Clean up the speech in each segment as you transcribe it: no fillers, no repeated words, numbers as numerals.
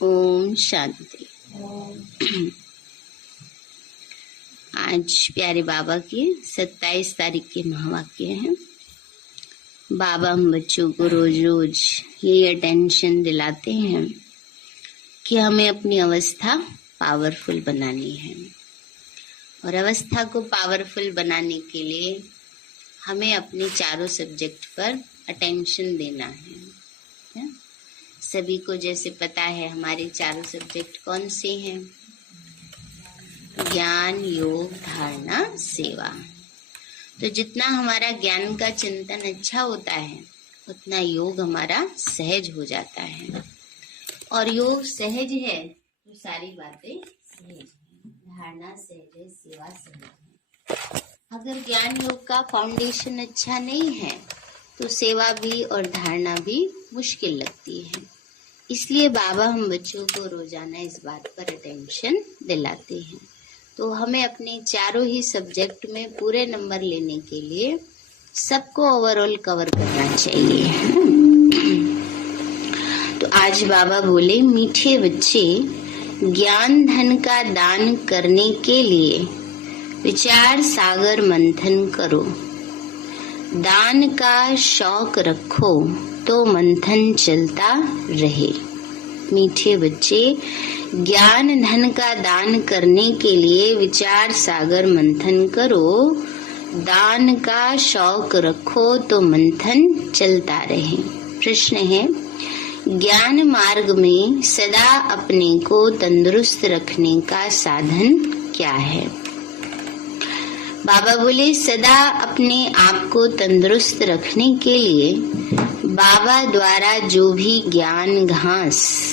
ओम शांति। आज प्यारे बाबा के 27 तारीख के महावाक्य हैं। बाबा हम बच्चों को रोज रोज ये अटेंशन दिलाते हैं कि हमें अपनी अवस्था पावरफुल बनानी है, और अवस्था को पावरफुल बनाने के लिए हमें अपने चारों सब्जेक्ट पर अटेंशन देना है। सभी को जैसे पता है हमारे चारों सब्जेक्ट कौन से हैं? ज्ञान, योग, धारणा, सेवा। तो जितना हमारा ज्ञान का चिंतन अच्छा होता है उतना योग हमारा सहज हो जाता है, और योग सहज है तो सारी बातें सहज है। धारणा सहज है, सेवा सहज है। अगर ज्ञान योग का फाउंडेशन अच्छा नहीं है तो सेवा भी और धारणा भी मुश्किल लगती है। इसलिए बाबा हम बच्चों को रोजाना इस बात पर अटेंशन दिलाते हैं। तो हमें अपने चारों ही सब्जेक्ट में पूरे नंबर लेने के लिए सबको ओवरऑल कवर करना चाहिए। तो आज बाबा बोले, मीठे बच्चे, ज्ञान धन का दान करने के लिए विचार सागर मंथन करो। दान का शौक रखो तो मंथन चलता रहे। मीठे बच्चे, ज्ञान धन का दान करने के लिए विचार सागर मंथन करो। दान का शौक रखो तो मंथन चलता रहे। प्रश्न है, ज्ञान मार्ग में सदा अपने को तंदुरुस्त रखने का साधन क्या है? बाबा बोले, सदा अपने आप को तंदुरुस्त रखने के लिए बाबा द्वारा जो भी ज्ञान घास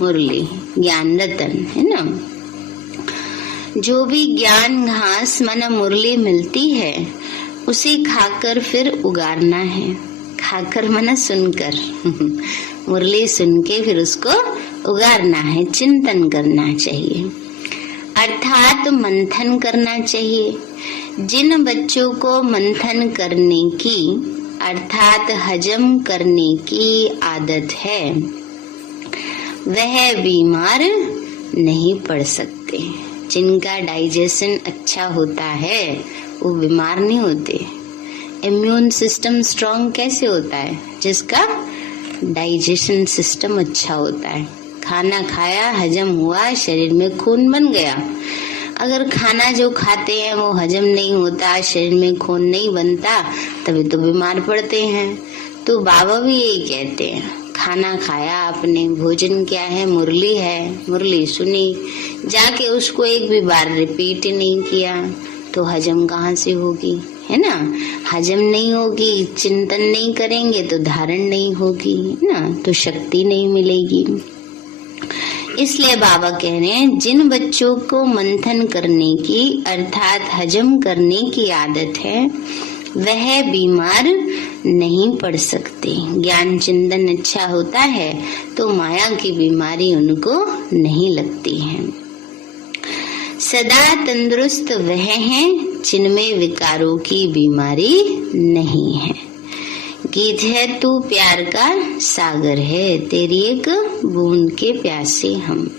मुरली, ज्ञान रतन है ना, जो भी ज्ञान घास माना मुरली मिलती है उसे खाकर फिर उगारना है। खाकर माना सुनकर मुरली सुन के फिर उसको उगारना है, चिंतन करना चाहिए, अर्थात मंथन करना चाहिए। जिन बच्चों को मंथन करने की अर्थात हजम करने की आदत है वह बीमार नहीं पड़ सकते। जिनका डाइजेशन अच्छा होता है वो बीमार नहीं होते। इम्यून सिस्टम स्ट्रांग कैसे होता है? जिसका डाइजेशन सिस्टम अच्छा होता है। खाना खाया, हजम हुआ, शरीर में खून बन गया। अगर खाना जो खाते हैं वो हजम नहीं होता, शरीर में खून नहीं बनता, तभी तो बीमार पड़ते हैं। तो बाबा भी यही कहते हैं, खाना खाया आपने, भोजन क्या है? मुरली है, मुरली सुनी, जाके उसको एक भी बार रिपीट नहीं किया तो हजम कहाँ से होगी, है ना? हजम नहीं होगी, चिंतन नहीं करेंगे तो धारण नहीं होगी, है ना? तो शक्ति नहीं मिलेगी। इसलिए बाबा कह रहे हैं, जिन बच्चों को मंथन करने की अर्थात हजम करने की आदत है वह बीमार नहीं पड़ सकते। ज्ञान चिंतन अच्छा होता है तो माया की बीमारी उनको नहीं लगती है। सदा तंदुरुस्त वह हैं जिनमें विकारों की बीमारी नहीं है। गीत है, तू प्यार का सागर है, तेरी एक बूंद के प्यासे हम।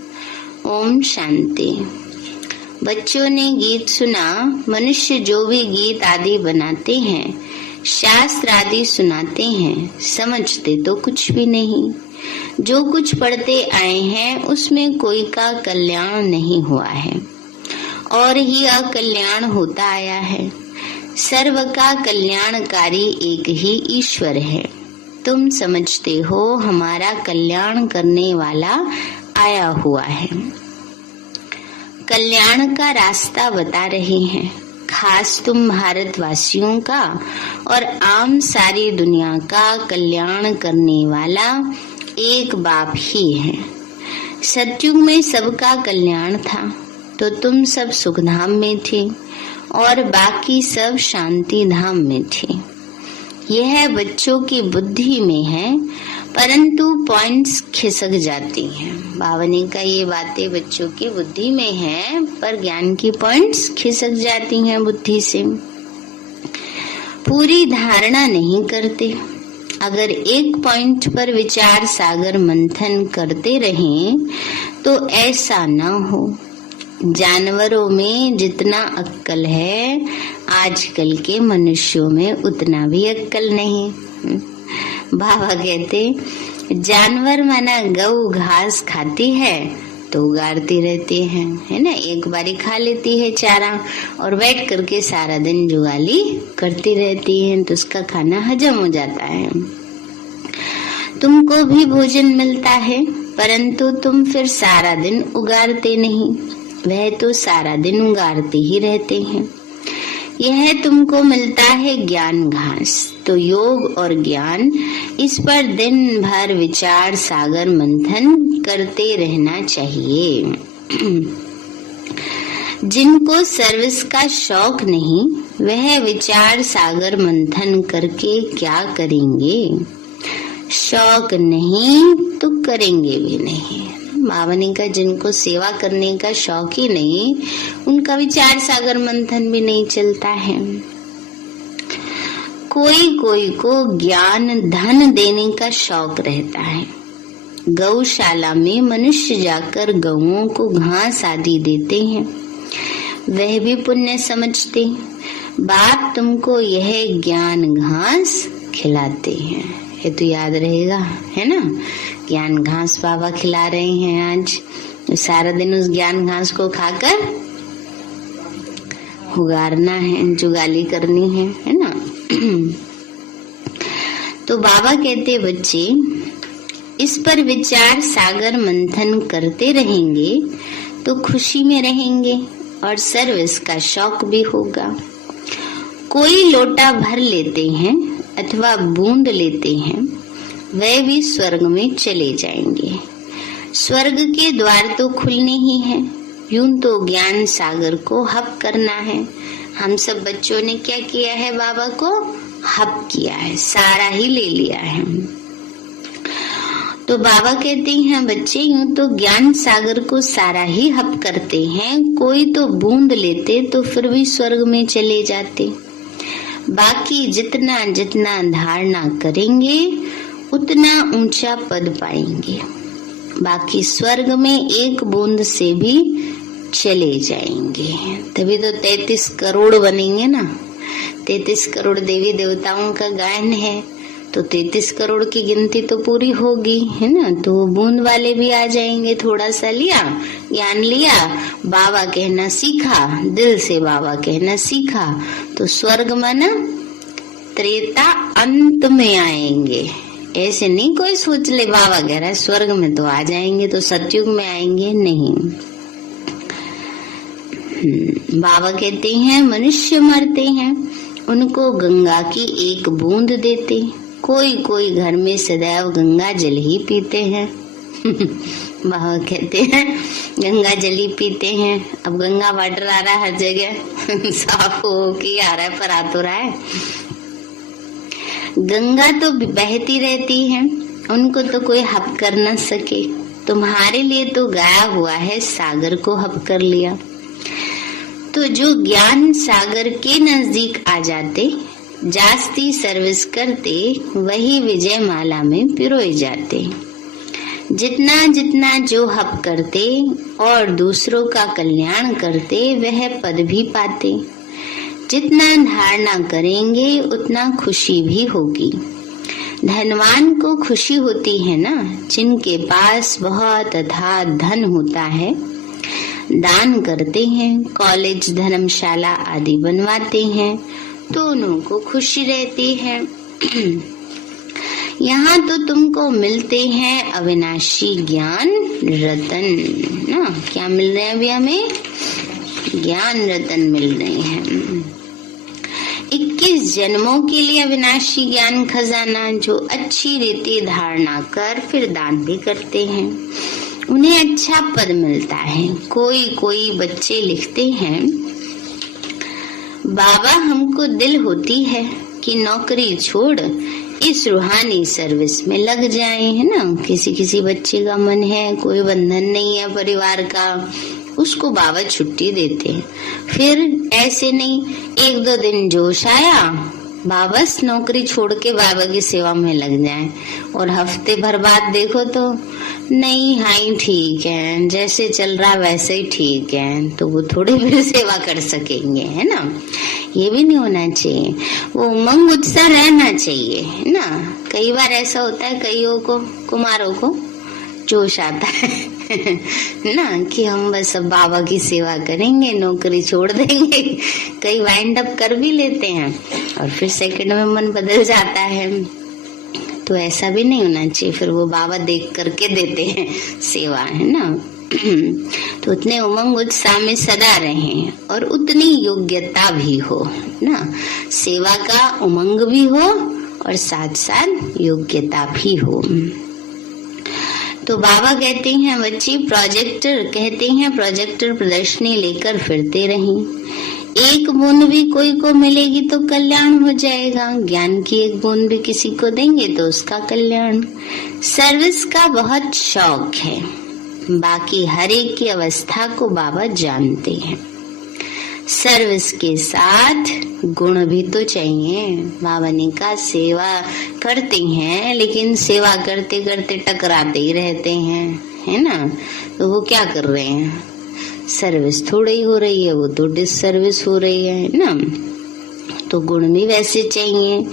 ओम शांति। बच्चों ने गीत सुना। मनुष्य जो भी गीत आदि बनाते हैं, शास्त्र आदि सुनाते हैं, समझते तो कुछ भी नहीं। जो कुछ पढ़ते आए हैं उसमें कोई का कल्याण नहीं हुआ है और ही अकल्याण होता आया है। सर्व का कल्याणकारी एक ही ईश्वर है। तुम समझते हो हमारा कल्याण करने वाला आया हुआ है। कल्याण का रास्ता बता रहे हैं, खास तुम भारतवासियों का और आम सारी दुनिया का कल्याण करने वाला एक बाप ही है। सतयुग में सबका कल्याण था तो तुम सब सुखधाम में थे और बाकी सब शांति धाम में थे। यह बच्चों की बुद्धि में है, परंतु पॉइंट्स खिसक जाती हैं। बाबा ने कहा ये बातें बच्चों की बुद्धि में है, पर ज्ञान की पॉइंट्स खिसक जाती हैं बुद्धि से। पूरी धारणा नहीं करते। अगर एक पॉइंट पर विचार सागर मंथन करते रहें तो ऐसा न हो। जानवरों में जितना अक्कल है, आजकल के मनुष्यों में उतना भी अक्कल नहीं। बाबा कहते जानवर माना गऊ घास खाती है तो उगाड़ती रहती है ना, एक बारी खा लेती है चारा और बैठ करके सारा दिन जुगाली करती रहती है तो उसका खाना हजम हो जाता है। तुमको भी भोजन मिलता है परंतु तुम फिर सारा दिन उगाड़ते नहीं, वह तो सारा दिन उगाड़ते ही रहते हैं। यह तुमको मिलता है ज्ञान घास, तो योग और ज्ञान इस पर दिन भर विचार सागर मंथन करते रहना चाहिए। जिनको सर्विस का शौक नहीं वह विचार सागर मंथन करके क्या करेंगे। शौक नहीं तो करेंगे भी नहीं। बाबा ने कहा जिनको सेवा करने का शौक ही नहीं उनका विचार सागर मंथन भी नहीं चलता है। कोई कोई को ज्ञान धन देने का शौक रहता है। गौशाला में मनुष्य जाकर गौओं को घास आदि देते हैं, वह भी पुण्य समझते। बाप तुमको यह ज्ञान घास खिलाते हैं, ये तो याद रहेगा, है ना। ज्ञान घास बाबा खिला रहे हैं आज। सारा दिन उस ज्ञान घास को खाकर उगारना है, जुगाली करनी है ना। तो बाबा कहते बच्चे इस पर विचार सागर मंथन करते रहेंगे तो खुशी में रहेंगे और सर्विस का शौक भी होगा। कोई लोटा भर लेते हैं अथवा बूंद लेते हैं, वे भी स्वर्ग में चले जाएंगे। स्वर्ग के द्वार तो खुलने ही हैं, यूं तो ज्ञान सागर को हप करना है। हम सब बच्चों ने क्या किया है, बाबा को हप किया है, सारा ही ले लिया है। तो बाबा कहते हैं बच्चे यूं तो ज्ञान सागर को सारा ही हप करते हैं, कोई तो बूंद लेते तो फिर भी स्वर्ग में चले जाते। बाकी जितना जितना धारणा करेंगे उतना ऊंचा पद पाएंगे। बाकी स्वर्ग में एक बूंद से भी चले जाएंगे। तभी तो 33 करोड़ बनेंगे ना। 33 करोड़ देवी देवताओं का गायन है तो 33 करोड़ की गिनती तो पूरी होगी, है ना। तो बूंद वाले भी आ जाएंगे। थोड़ा सा लिया, ज्ञान लिया, बाबा कहना सीखा, दिल से बाबा कहना सीखा, तो स्वर्ग माना त्रेता अंत में आएंगे। ऐसे नहीं कोई सोच ले बाबा कह रहा है स्वर्ग में तो आ जाएंगे तो सतयुग में आएंगे, नहीं। बाबा कहते हैं मनुष्य मरते हैं उनको गंगा की एक बूंद देते। कोई कोई घर में सदैव गंगा जल ही पीते हैं। बाबा कहते हैं गंगा जल ही पीते हैं। अब गंगा वाटर आ रहा है हर जगह, साफ हो के आ रहा है, पर आ तो रहा है। गंगा तो बहती रहती है, उनको तो कोई हप कर न सके। तुम्हारे लिए तो गाया हुआ है, सागर को हप कर लिया। तो जो ज्ञान सागर के नजदीक आ जाते, जास्ती सर्विस करते, वही विजय माला में पिरोए जाते। जितना जितना जो हप करते और दूसरों का कल्याण करते, वह पद भी पाते। जितना धारणा करेंगे उतना खुशी भी होगी। धनवान को खुशी होती है ना, जिनके पास बहुत अथाह धन होता है, दान करते हैं, कॉलेज धर्मशाला आदि बनवाते हैं, तो उनको खुशी रहती है। यहाँ तो तुमको मिलते हैं अविनाशी ज्ञान रतन ना। क्या मिल रहे हैं अभी हमें? ज्ञान रतन मिल रहे हैं। 21 जन्मों के लिए अविनाशी ज्ञान खजाना, जो अच्छी रीति धारणा कर फिर दान भी करते हैं, उन्हें अच्छा पद मिलता है। कोई कोई बच्चे लिखते हैं बाबा हमको दिल होती है कि नौकरी छोड़ इस रूहानी सर्विस में लग जाए, है ना। किसी किसी बच्चे का मन है, कोई बंधन नहीं है परिवार का, उसको बाबा छुट्टी देते हैं। फिर ऐसे नहीं, 1-2 दिन जोश आया बस नौकरी छोड़ के बाबा की सेवा में लग जाए और हफ्ते भर बाद देखो तो नहीं, हाँ ठीक है, जैसे चल रहा वैसे ही ठीक है, तो वो थोड़ी फिर सेवा कर सकेंगे, है ना। ये भी नहीं होना चाहिए, वो उमंग उत्साह रहना चाहिए, है ना। कई बार ऐसा होता है, कईयों को, कुमारों को जोश आता है ना कि हम बस अब बाबा की सेवा करेंगे, नौकरी छोड़ देंगे। कई वाइंड अप कर भी लेते हैं और फिर सेकंड में मन बदल जाता है। तो ऐसा भी नहीं होना चाहिए, फिर वो बाबा देख करके देते हैं सेवा, है ना। तो उतने उमंग उत्साह में सदा रहें और उतनी योग्यता भी हो ना, सेवा का उमंग भी हो और साथ साथ योग्यता भी हो। तो बाबा कहते हैं बच्ची, प्रोजेक्टर प्रदर्शनी लेकर फिरते रहें। एक बूंद भी कोई को मिलेगी तो कल्याण हो जाएगा, ज्ञान की एक बूंद भी किसी को देंगे तो उसका कल्याण। सर्विस का बहुत शौक है, बाकी हर एक की अवस्था को बाबा जानते हैं। सर्विस के साथ गुण भी तो चाहिए। बाबा ने कहा सेवा करते हैं लेकिन सेवा करते करते टकराते ही रहते हैं, है ना। तो वो क्या कर रहे हैं, सर्विस थोड़ी ही हो रही है, वो तो डिससर्विस हो रही है ना। तो गुण भी वैसे चाहिए,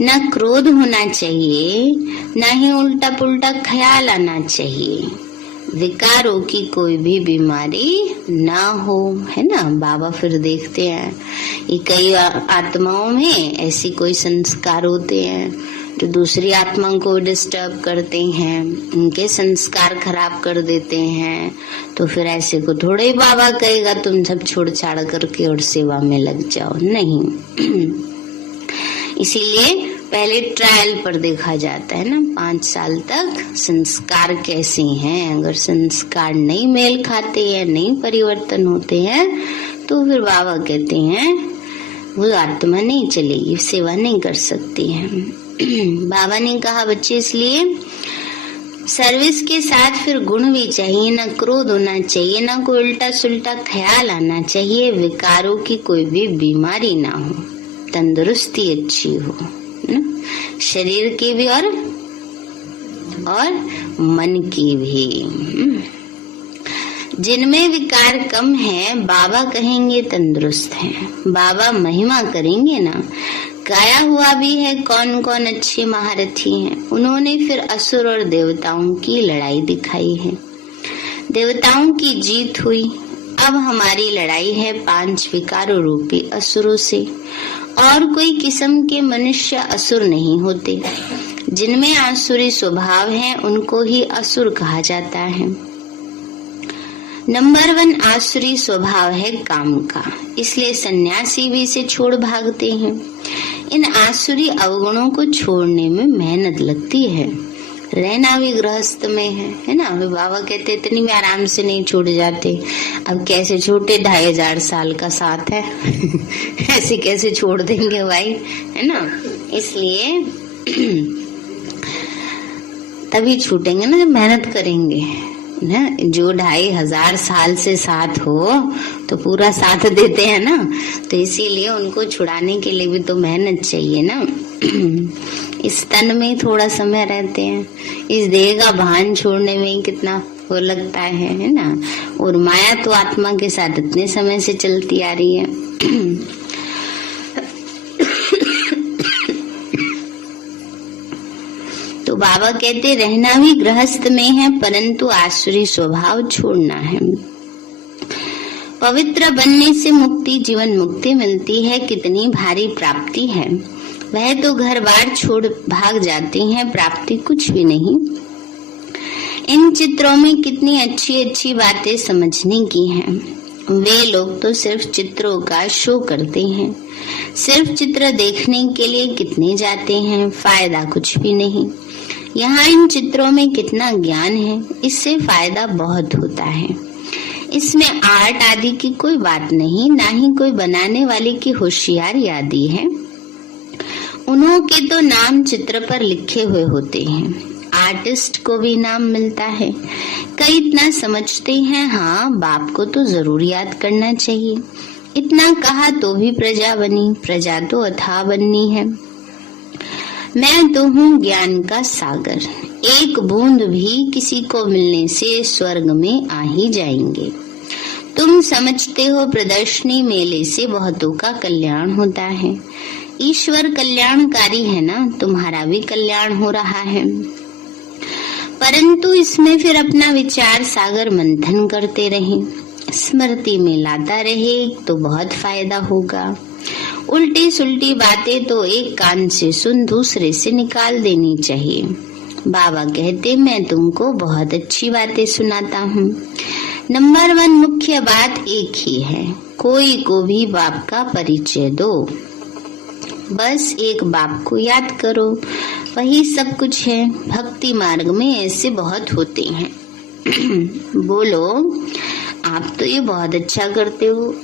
ना क्रोध होना चाहिए, ना ही उल्टा पुल्टा ख्याल आना चाहिए, विकारों की कोई भी बीमारी ना हो, है ना। बाबा फिर देखते हैं ये कई आत्माओं में ऐसी कोई संस्कार होते हैं जो दूसरी आत्मा को डिस्टर्ब करते हैं, उनके संस्कार खराब कर देते हैं। तो फिर ऐसे को थोड़े ही बाबा कहेगा तुम सब छोड़ छाड़ करके और सेवा में लग जाओ, नहीं। इसीलिए पहले ट्रायल पर देखा जाता है ना, 5 साल तक संस्कार कैसे हैं। अगर संस्कार नहीं मेल खाते हैं, नहीं परिवर्तन होते हैं, तो फिर बाबा कहते हैं वो आत्मा नहीं चलेगी, सेवा नहीं कर सकती है। बाबा ने कहा बच्चे, इसलिए सर्विस के साथ फिर गुण भी चाहिए, ना क्रोध होना चाहिए, ना कोई उल्टा सुल्टा ख्याल आना चाहिए, विकारों की कोई भी बीमारी ना हो, तंदुरुस्ती अच्छी हो, शरीर की भी और मन की भी। जिनमें विकार कम है बाबा कहेंगे तंदुरुस्त हैं, बाबा महिमा करेंगे ना। गाया हुआ भी है कौन कौन अच्छे महारथी हैं, उन्होंने फिर असुर और देवताओं की लड़ाई दिखाई है, देवताओं की जीत हुई। अब हमारी लड़ाई है 5 विकारों रूपी असुरों से। और कोई किस्म के मनुष्य असुर नहीं होते, जिनमें आसुरी स्वभाव है उनको ही असुर कहा जाता है। नंबर 1 आसुरी स्वभाव है काम का, इसलिए सन्यासी भी इसे छोड़ भागते हैं। इन आसुरी अवगुणों को छोड़ने में मेहनत लगती है, रहना भी गृहस्थ में है ना। अभी बाबा कहते इतनी में आराम से नहीं छूट जाते। अब कैसे छोटे 2500 साल का साथ है ऐसे कैसे छोड़ देंगे भाई, है ना। इसलिए तभी छूटेंगे ना जब मेहनत करेंगे ना। जो 2500 साल से साथ हो तो पूरा साथ देते हैं ना, तो इसीलिए उनको छुड़ाने के लिए भी तो मेहनत चाहिए ना। इस तन में थोड़ा समय रहते हैं, इस देह का भान छोड़ने में ही कितना वो लगता है ना। और माया तो आत्मा के साथ इतने समय से चलती आ रही है। तो बाबा कहते रहना भी गृहस्थ में है, परंतु आसुरी स्वभाव छोड़ना है। पवित्र बनने से मुक्ति, जीवन मुक्ति मिलती है, कितनी भारी प्राप्ति है। वह तो घर बार छोड़ भाग जाते हैं, प्राप्ति कुछ भी नहीं। इन चित्रों में कितनी अच्छी अच्छी बातें समझने की हैं। वे लोग तो सिर्फ चित्रों का शो करते हैं, सिर्फ चित्र देखने के लिए कितने जाते हैं, फायदा कुछ भी नहीं। यहाँ इन चित्रों में कितना ज्ञान है, इससे फायदा बहुत होता है। इसमें आर्ट आदि की कोई बात नहीं, ना ही कोई बनाने वाले की होशियारी आदि है। उन्हों के तो नाम चित्र पर लिखे हुए होते हैं, आर्टिस्ट को भी नाम मिलता है। कई इतना समझते हैं, हाँ बाप को तो जरूर याद करना चाहिए, इतना कहा तो भी प्रजा बनी, प्रजा तो अथाह बननी है। मैं तो हूँ ज्ञान का सागर, एक बूंद भी किसी को मिलने से स्वर्ग में आ ही जाएंगे। तुम समझते हो प्रदर्शनी मेले से बहुतों का कल्याण होता है। ईश्वर कल्याणकारी है ना, तुम्हारा भी कल्याण हो रहा है। परंतु इसमें फिर अपना विचार सागर मंथन करते रहें, स्मृति में लाता रहे तो बहुत फायदा होगा। उल्टी सुल्टी बातें तो एक कान से सुन दूसरे से निकाल देनी चाहिए। बाबा कहते मैं तुमको बहुत अच्छी बातें सुनाता हूँ। नंबर 1 मुख्य बात एक ही है, कोई को भी बाप का परिचय दो। बस एक बाप को याद करो, वही सब कुछ है। भक्ति मार्ग में ऐसे बहुत होते हैं। बोलो आप तो ये बहुत अच्छा करते हो।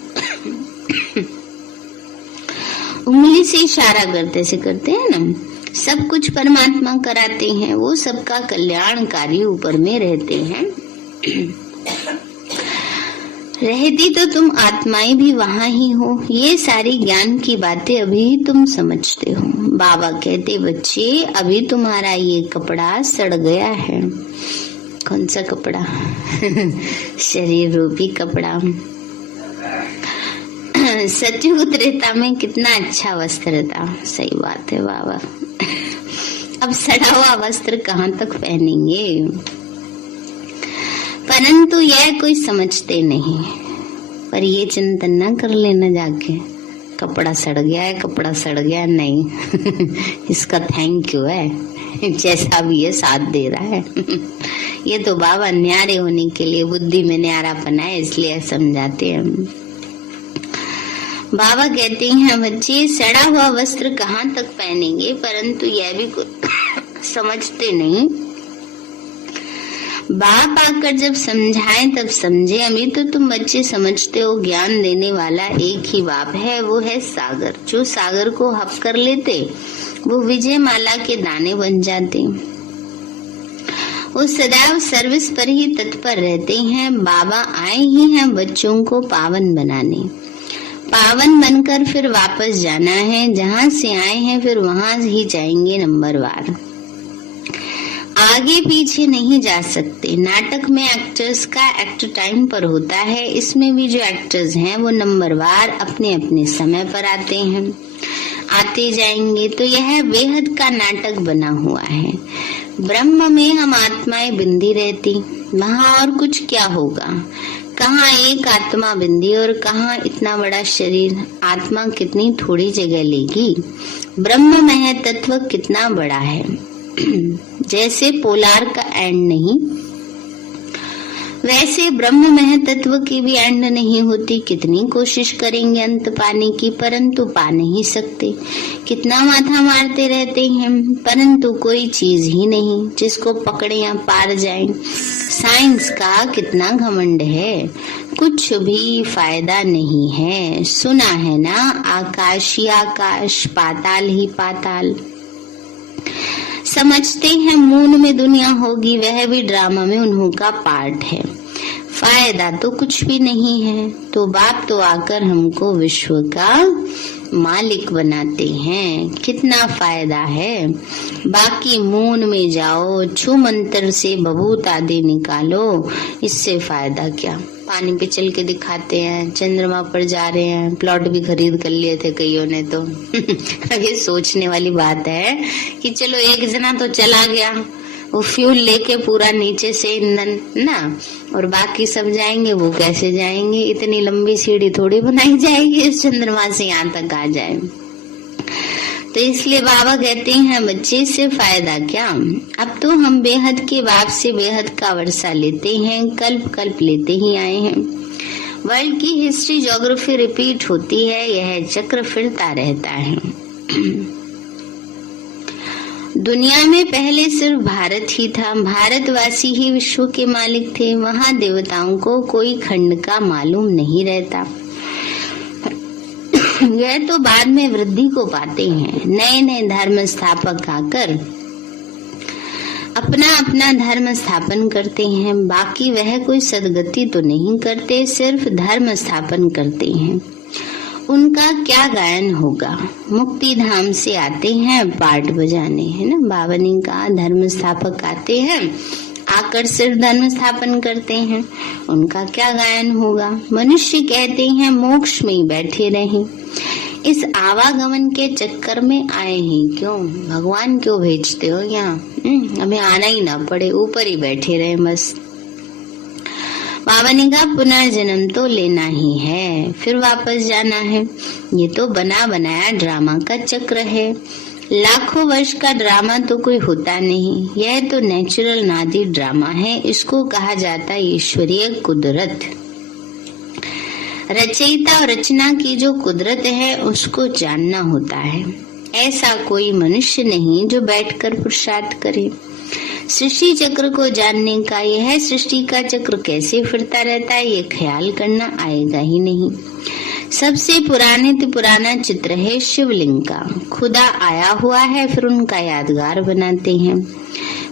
उंगली से इशारा करते से करते हैं ना, सब कुछ परमात्मा कराते हैं, वो सबका कल्याणकारी ऊपर में रहते हैं। रहती तो तुम आत्माएं भी वहां ही हो। ये सारी ज्ञान की बातें अभी तुम समझते हो। बाबा कहते बच्चे अभी तुम्हारा ये कपड़ा सड़ गया है। कौन सा कपड़ा? शरीर रूपी कपड़ा। सतयुग त्रेता में कितना अच्छा वस्त्र था। सही बात है बाबा। अब सड़ा हुआ वस्त्र कहाँ तक पहनेंगे? परंतु यह कोई समझते नहीं। पर ये चिंतन न कर लेना जाके कपड़ा सड़ गया है, कपड़ा सड़ गया नहीं। इसका थैंक यू है, जैसा भी ये साथ दे रहा है। ये तो बाबा न्यारे होने के लिए बुद्धि में न्यारापन है, इसलिए समझाते हैं। बाबा कहते हैं बच्चे सड़ा हुआ वस्त्र कहाँ तक पहनेंगे, परंतु यह भी समझते नहीं। बाप आकर जब समझाए तब समझे। अभी तो तुम बच्चे समझते हो ज्ञान देने वाला एक ही बाप है, वो है सागर। जो सागर को हप कर लेते वो विजय माला के दाने बन जाते। वो सदैव सर्विस पर ही तत्पर रहते हैं। बाबा आए ही हैं बच्चों को पावन बनाने। पावन बनकर फिर वापस जाना है, जहाँ से आए हैं फिर वहां ही जाएंगे नंबरवार। आगे पीछे नहीं जा सकते। नाटक में एक्टर्स का एक्ट टाइम पर होता है, इसमें भी जो एक्टर्स हैं वो नंबरवार अपने अपने समय पर आते हैं, आते जाएंगे। तो यह बेहद का नाटक बना हुआ है। ब्रह्म में हम आत्माएं बिंदी रहती, वहाँ और कुछ क्या होगा? कहाँ एक आत्मा बिंदी और कहाँ इतना बड़ा शरीर। आत्मा कितनी थोड़ी जगह लेगी, ब्रह्म में तत्व कितना बड़ा है। जैसे पोलार का एंड नहीं, वैसे ब्रह्म में तत्व की भी एंड नहीं होती। कितनी कोशिश करेंगे अंत पाने की, परंतु पा नहीं सकते। कितना माथा मारते रहते हैं, परंतु कोई चीज ही नहीं जिसको पकड़े या पार जाए। साइंस का कितना घमंड है, कुछ भी फायदा नहीं है। सुना है ना, आकाश ही आकाश, पाताल ही पाताल। समझते हैं मून में दुनिया होगी, वह भी ड्रामा में उन्हों का पार्ट है। फायदा तो कुछ भी नहीं है। तो बाप तो आकर हमको विश्व का मालिक बनाते हैं। कितना फायदा है। बाकी मून में जाओ, छू मंत्र से बबूत आदि निकालो, इससे फायदा क्या? पानी पे चल के दिखाते हैं, चंद्रमा पर जा रहे हैं, प्लॉट भी खरीद कर लिए थे कईयों ने। तो ये सोचने वाली बात है कि चलो एक जना तो चला गया, वो फ्यूल लेके पूरा नीचे से ईंधन ना, और बाकी सब जाएंगे, वो कैसे जाएंगे? इतनी लंबी सीढ़ी थोड़ी बनाई जाएगी इस चंद्रमा से यहाँ तक आ जाए। तो इसलिए बाबा कहते हैं बच्चे से फायदा क्या? अब तो हम बेहद के बाप से बेहद का वर्षा लेते हैं, कल्प कल्प लेते ही आए हैं। वर्ल्ड की हिस्ट्री ज्योग्राफी रिपीट होती है, यह चक्र फिरता रहता है। दुनिया में पहले सिर्फ भारत ही था, भारतवासी ही विश्व के मालिक थे। वहाँ देवताओं को कोई खंड का मालूम नहीं रहता। यह तो बाद में वृद्धि को पाते हैं। नए नए धर्म स्थापक आकर अपना अपना धर्म स्थापन करते हैं। बाकी वह कोई सदगति तो नहीं करते, सिर्फ धर्म स्थापन करते हैं। उनका क्या गायन होगा। मुक्ति धाम से आते हैं पाठ बजाने, है ना, बावनी का धर्म स्थापक आते हैं, आकर सिर्फ धर्म स्थापन करते हैं, उनका क्या गायन होगा। मनुष्य कहते हैं मोक्ष में ही बैठे रहें, इस आवागमन के चक्कर में आए हैं क्यों, भगवान क्यों भेजते हो यहाँ, हमें आना ही ना पड़े, ऊपर ही बैठे रहे बस। पावनी का पुनर्जन्म तो लेना ही है, फिर वापस जाना है, ये तो बना बनाया ड्रामा का चक्र है। लाखों वर्ष का ड्रामा तो कोई होता नहीं, यह तो नेचुरल नादी ड्रामा है, इसको कहा जाता है ईश्वरीय कुदरत। रचयिता और रचना की जो कुदरत है उसको जानना होता है। ऐसा कोई मनुष्य नहीं जो बैठकर पुरुषार्थ करे। सृष्टि चक्र को जानने का, यह सृष्टि का चक्र कैसे फिरता रहता है, ये ख्याल करना आएगा ही नहीं। सबसे पुराना चित्र है शिवलिंग का, खुदा आया हुआ है, फिर उनका यादगार बनाते हैं।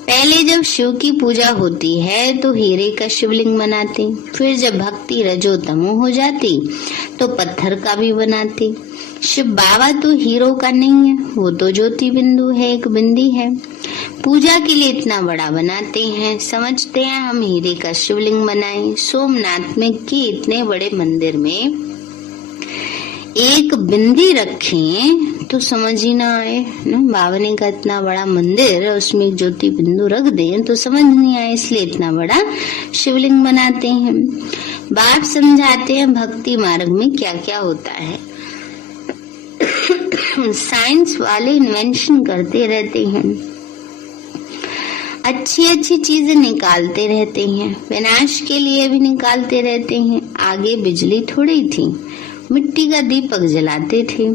पहले जब शिव की पूजा होती है तो हीरे का शिवलिंग बनाते, फिर जब भक्ति रजो तमो हो जाती तो पत्थर का भी बनाते। शिव बाबा तो हीरो का नहीं है, वो तो ज्योति बिंदु है, एक बिंदी है। पूजा के लिए इतना बड़ा बनाते हैं, समझते हैं हम हीरे का शिवलिंग बनाएं। सोमनाथ में कि इतने बड़े मंदिर में एक बिंदी रखें तो समझ ही ना आए ना, बावनी का इतना बड़ा मंदिर, उसमें एक ज्योति बिंदु रख दें तो समझ नहीं आए, इसलिए इतना बड़ा शिवलिंग बनाते हैं। बाप समझाते हैं भक्ति मार्ग में क्या क्या होता है। साइंस वाले इन्वेंशन करते रहते हैं, अच्छी अच्छी चीजें निकालते रहते हैं, विनाश के लिए भी निकालते रहते हैं। आगे बिजली थोड़ी थी, मिट्टी का दीपक जलाते थे।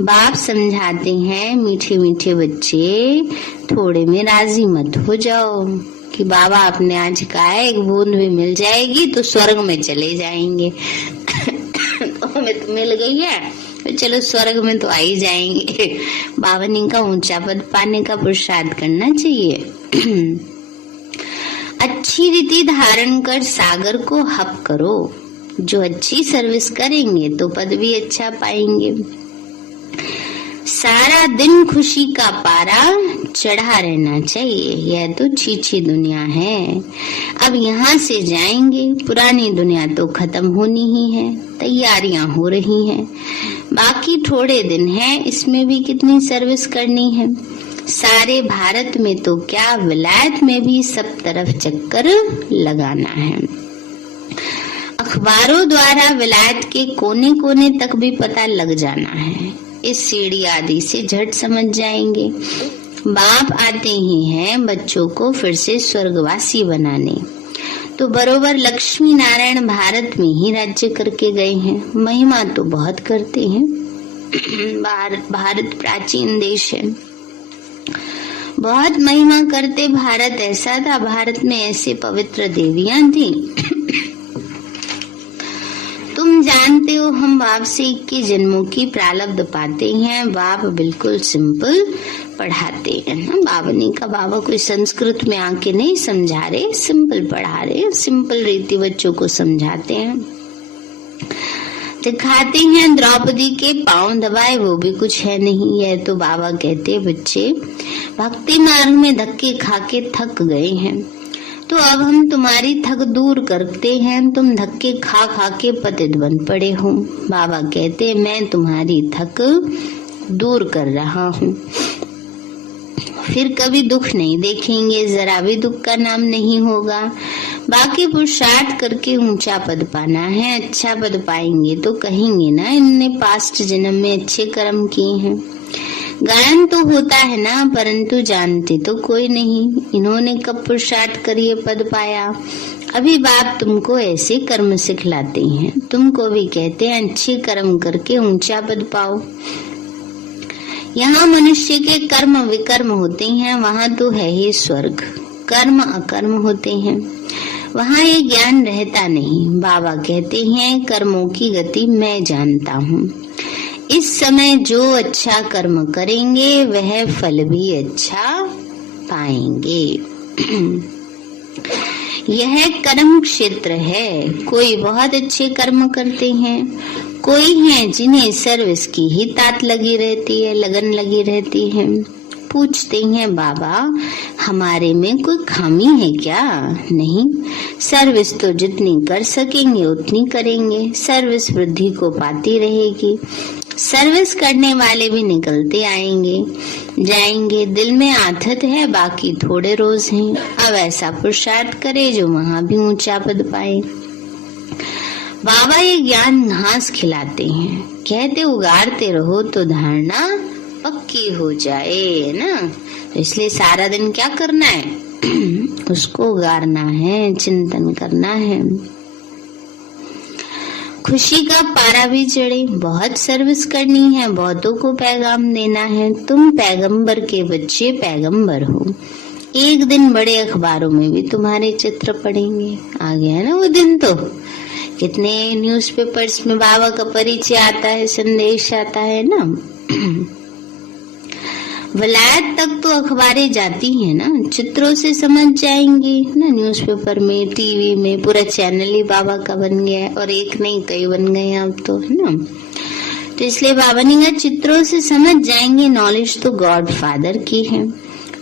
बाप समझाते हैं मीठे मीठे बच्चे, थोड़े में राजी मत हो जाओ कि बाबा आपने आज कहा है एक बूंद भी मिल जाएगी तो स्वर्ग में चले जाएंगे। तो हमें तो मिल गई है तो चलो स्वर्ग में तो आ ही जाएंगे। बावनी का ऊंचा पद पाने का पुरुषार्थ करना चाहिए। अच्छी रीति धारण कर सागर को हप करो, जो अच्छी सर्विस करेंगे तो पद भी अच्छा पाएंगे। सारा दिन खुशी का पारा चढ़ा रहना चाहिए, यह तो छीछी दुनिया है। अब यहाँ से जाएंगे, पुरानी दुनिया तो खत्म होनी ही है, तैयारियां हो रही हैं। बाकी थोड़े दिन हैं, इसमें भी कितनी सर्विस करनी है। सारे भारत में तो क्या, विलायत में भी सब तरफ चक्कर लगाना है। अखबारों द्वारा विलायत के कोने कोने तक भी पता लग जाना है। इस सीढ़ी आदि से झट समझ जाएंगे। बाप आते ही हैं बच्चों को फिर से स्वर्गवासी बनाने, तो बरोबर लक्ष्मी नारायण भारत में ही राज्य करके गए हैं। महिमा तो बहुत करते हैं। भारत प्राचीन देश है, बहुत महिमा करते। भारत ऐसा था, भारत में ऐसे पवित्र देवियां थी। तुम जानते हो हम बाप से 21 जन्मों की प्रारब्ध पाते हैं। बाप बिल्कुल सिंपल पढ़ाते हैं ना, बावनी का बाबा कोई संस्कृत में आके नहीं समझा रहे, सिंपल पढ़ा रहे, सिंपल रीति बच्चों को समझाते हैं। दिखाते हैं द्रौपदी के पांव दबाए, वो भी कुछ है नहीं। यह तो बाबा कहते बच्चे भक्ति मार्ग में धक्के खा के थक गए हैं, तो अब हम तुम्हारी थक दूर करते हैं। तुम धक्के खा खा के पतित बन पड़े हो। बाबा कहते मैं तुम्हारी थक दूर कर रहा हूँ, फिर कभी दुख नहीं देखेंगे, जरा भी दुख का नाम नहीं होगा। बाकी पुरुषार्थ करके ऊंचा पद पाना है, अच्छा पद पाएंगे तो कहेंगे ना इनने पास्ट जन्म में अच्छे कर्म किए हैं। गायन तो होता है ना, परंतु जानते तो कोई नहीं इन्होंने कब पुरुषार्थ कर ये पद पाया। अभी बाप तुमको ऐसे कर्म सिखलाते हैं, तुमको भी कहते हैं अच्छे कर्म करके ऊंचा पद पाओ। यहाँ मनुष्य के कर्म विकर्म होते हैं, वहाँ तो है ही स्वर्ग। कर्म अकर्म होते हैं, वहाँ ये ज्ञान रहता नहीं। बाबा कहते हैं कर्मों की गति मैं जानता हूँ। इस समय जो अच्छा कर्म करेंगे वह फल भी अच्छा पाएंगे। यह कर्म क्षेत्र है। कोई बहुत अच्छे कर्म करते हैं, कोई हैं जिन्हें सर्विस की ही तात लगी रहती है, लगन लगी रहती है। पूछते हैं बाबा हमारे में कोई खामी है क्या? नहीं, सर्विस तो जितनी कर सकेंगे उतनी करेंगे, सर्विस वृद्धि को पाती रहेगी। सर्विस करने वाले भी निकलते आएंगे जाएंगे, दिल में आदत है बाकी थोड़े रोज हैं। अब ऐसा पुरुषार्थ करे जो वहां भी ऊंचा पद पाए। बाबा ये ज्ञान घास खिलाते हैं, कहते उगाड़ते रहो तो धारणा पक्की हो जाए ना। तो इसलिए सारा दिन क्या करना है? उसको उगाड़ना है, चिंतन करना है। खुशी का पारा भी चढ़े, बहुत सर्विस करनी है, बहुतों को पैगाम देना है। तुम पैगंबर के बच्चे पैगंबर हो। एक दिन बड़े अखबारों में भी तुम्हारे चित्र पड़ेंगे। आ गया ना वो दिन। तो कितने न्यूज़पेपर्स में बाबा का परिचय आता है, संदेश आता है ना। वलायत तक तो अखबारें जाती हैं ना, चित्रों से समझ जाएंगी ना। न्यूज़पेपर में, टीवी में पूरा चैनल ही बाबा का बन गया है, और एक नहीं कई बन गए हैं अब तो, है ना। तो इसलिए बाबा ने कहा चित्रों से समझ जाएंगे, नॉलेज तो गॉड फादर की है।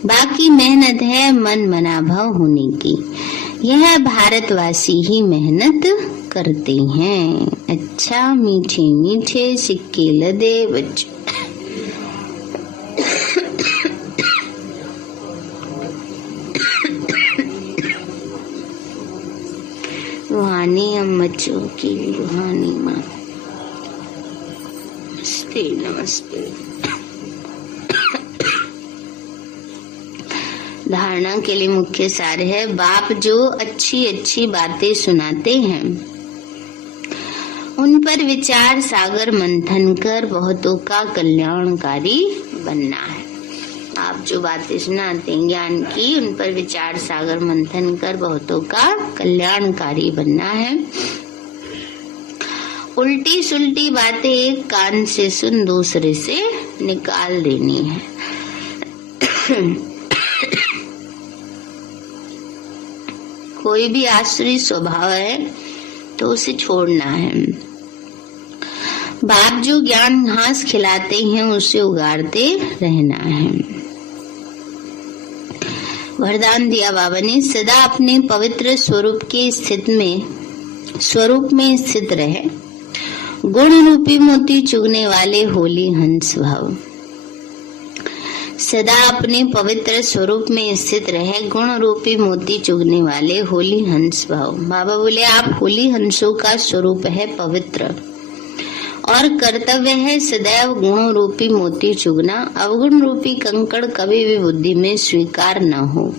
बाकी मेहनत है मन मनाभाव होने की, यह भारतवासी ही मेहनत करते हैं। अच्छा मीठे मीठे सिक्के लदे बच्चों, रूहानी हम बच्चों की रूहानी माँ। नमस्ते नमस्ते। धारणा के लिए मुख्य सार है, बाप जो अच्छी अच्छी बातें सुनाते हैं उन पर विचार सागर मंथन कर बहुतों का कल्याणकारी बनना है। आप जो बातें सुनाते हैं ज्ञान की, उन पर विचार सागर मंथन कर बहुतों का कल्याणकारी बनना है। उल्टी सुल्टी बातें एक कान से सुन दूसरे से निकाल देनी है। कोई भी आसुरी स्वभाव है तो उसे छोड़ना है। बाप जो ज्ञान घास खिलाते हैं उसे उगाड़ते रहना है। वरदान दिया बाबा ने, सदा अपने पवित्र स्वरूप में स्थित रहे, गुण रूपी मोती चुगने वाले होली हंस भाव। सदा अपने पवित्र स्वरूप में स्थित रहे, गुण रूपी मोती चुगने वाले होली हंस भाव। बाबा बोले आप होली हंसों का स्वरूप है पवित्र, और कर्तव्य है सदैव गुण रूपी मोती चुगना। अवगुण रूपी कंकड़ कभी भी बुद्धि में स्वीकार न हो,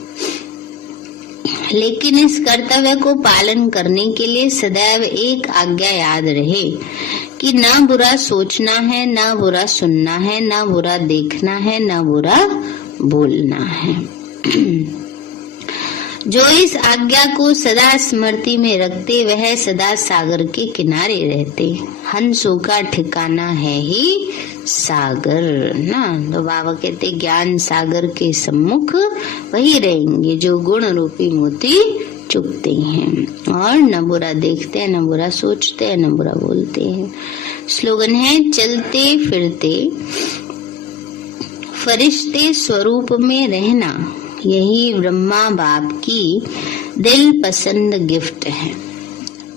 लेकिन इस कर्तव्य को पालन करने के लिए सदैव एक आज्ञा याद रहे कि ना बुरा सोचना है, ना बुरा सुनना है, ना बुरा देखना है, ना बुरा बोलना है। जो इस आज्ञा को सदा स्मृति में रखते वह सदा सागर के किनारे रहते। हंसों का ठिकाना है ही सागर ना। तो बाबा कहते ज्ञान सागर के सम्मुख वही रहेंगे जो गुण रूपी मोती चुगते हैं और न बुरा देखते हैं, न बुरा सोचते हैं, न बुरा बोलते हैं। स्लोगन है, चलते फिरते फरिश्ते स्वरूप में रहना यही ब्रह्मा बाप की दिल पसंद गिफ्ट है।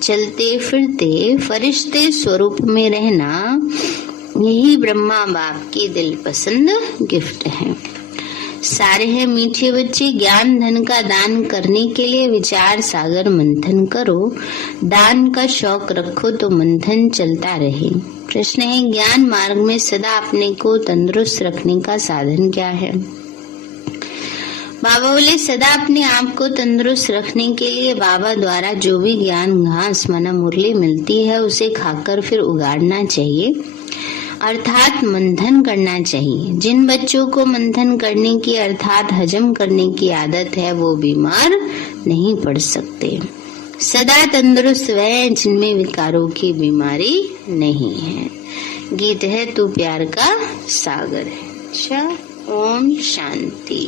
चलते फिरते फरिश्ते स्वरूप में रहना यही ब्रह्मा बाप की दिल पसंद गिफ्ट है। सारे हैं मीठे बच्चे, ज्ञान धन का दान करने के लिए विचार सागर मंथन करो। दान का शौक रखो तो मंथन चलता रहे। प्रश्न है, ज्ञान मार्ग में सदा अपने को तंदुरुस्त रखने का साधन क्या है? बाबा बोले, सदा अपने आप को तंदुरुस्त रखने के लिए बाबा द्वारा जो भी ज्ञान घास माना मुरली मिलती है उसे खाकर फिर उगाड़ना चाहिए, अर्थात मंथन करना चाहिए। जिन बच्चों को मंथन करने की अर्थात हजम करने की आदत है वो बीमार नहीं पड़ सकते। सदा तंदुरुस्त वह जिनमें विकारों की बीमारी नहीं है। गीत है तू प्यार का सागर है। अच्छा, ओम शांति।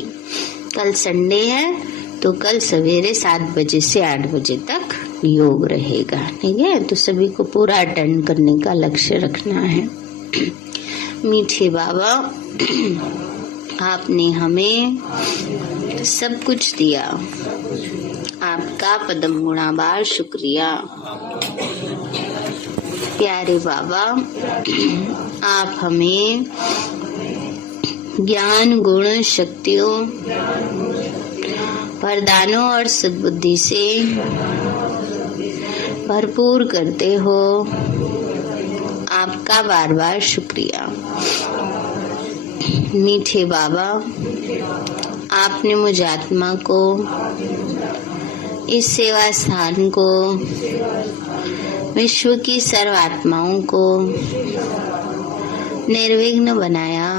कल संडे है तो कल सवेरे 7 बजे से 8 बजे तक योग रहेगा। ठीक है, तो सभी को पूरा अटेंड करने का लक्ष्य रखना है। मीठे बाबा, आपने हमें सब कुछ दिया, आपका पदम गुणाबार शुक्रिया। प्यारे बाबा, आप हमें ज्ञान, गुण, शक्तियों, वरदानों और सद्बुद्धि से भरपूर करते हो, आपका बार बार शुक्रिया। मीठे बाबा, आपने मुझ आत्मा को, इस सेवा स्थान को, विश्व की सर्व आत्माओं को निर्विघ्न बनाया,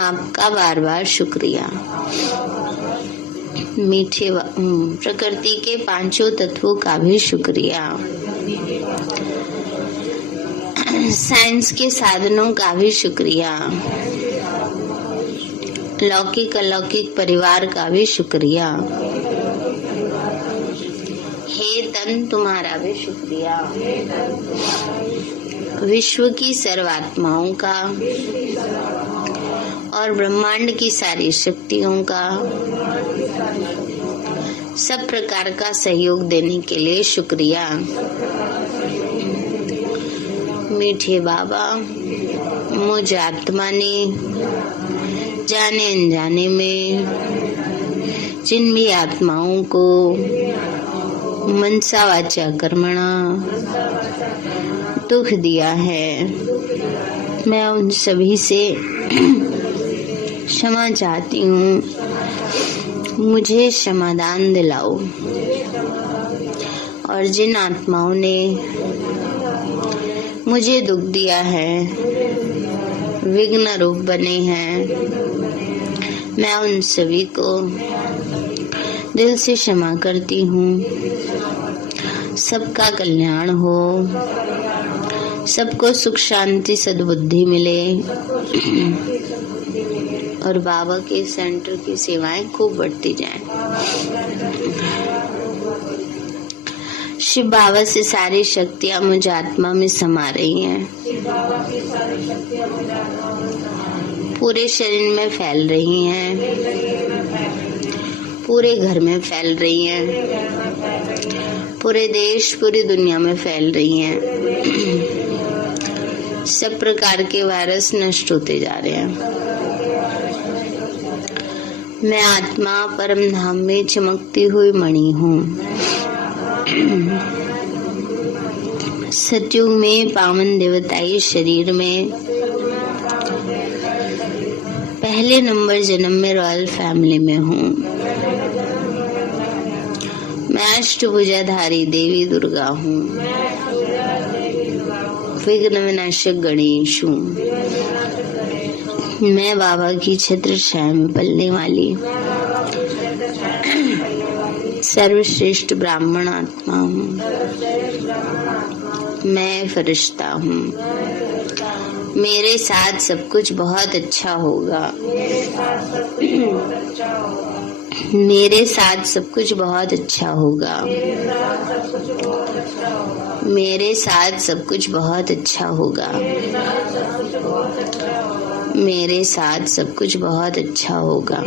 आपका बार बार शुक्रिया। मीठे प्रकृति के पांचों तत्वों का भी शुक्रिया, साइंस के साधनों का भी शुक्रिया, लौकिक अलौकिक परिवार का भी शुक्रिया। हे तन, तुम्हारा भी शुक्रिया। विश्व की सर्वात्माओं का और ब्रह्मांड की सारी शक्तियों का सब प्रकार का सहयोग देने के लिए शुक्रिया। मीठे बाबा, मुझ आत्मा ने जाने अनजाने में जिन भी आत्माओं को मनसा वाचा कर्मणा दुख दिया है, मैं उन सभी से क्षमा चाहती हूँ। मुझे क्षमादान दिलाओ। और जिन आत्माओं ने मुझे दुख दिया है, विघ्न रूप बने हैं, मैं उन सभी को दिल से क्षमा करती हूँ। सबका कल्याण हो, सबको सुख शांति सद्बुद्धि मिले और बाबा के सेंटर की सेवाएं खूब बढ़ती जाएं। शिव बाबा से सारी शक्तियां मुझ आत्मा में समा रही हैं, पूरे शरीर में फैल रही हैं, पूरे घर में फैल रही हैं, पूरे देश पूरी दुनिया में फैल रही हैं। सब प्रकार के वायरस नष्ट होते जा रहे हैं। मैं आत्मा परम धाम में चमकती हुई मणि हूँ। सतयुग में पावन देवताई शरीर में पहले नंबर जन्म में रॉयल फैमिली में हूँ। मैं अष्टभुजाधारी देवी दुर्गा हूँ। विघ्न विनाशक गणेश हूँ। मैं बाबा की छत्र छाया में पलने वाली सर्वश्रेष्ठ ब्राह्मण आत्मा हूँ। मैं फरिश्ता हूँ। मेरे साथ सब कुछ बहुत अच्छा होगा। मेरे साथ सब कुछ बहुत अच्छा होगा। मेरे साथ सब कुछ बहुत अच्छा होगा। मेरे साथ सब कुछ बहुत अच्छा होगा।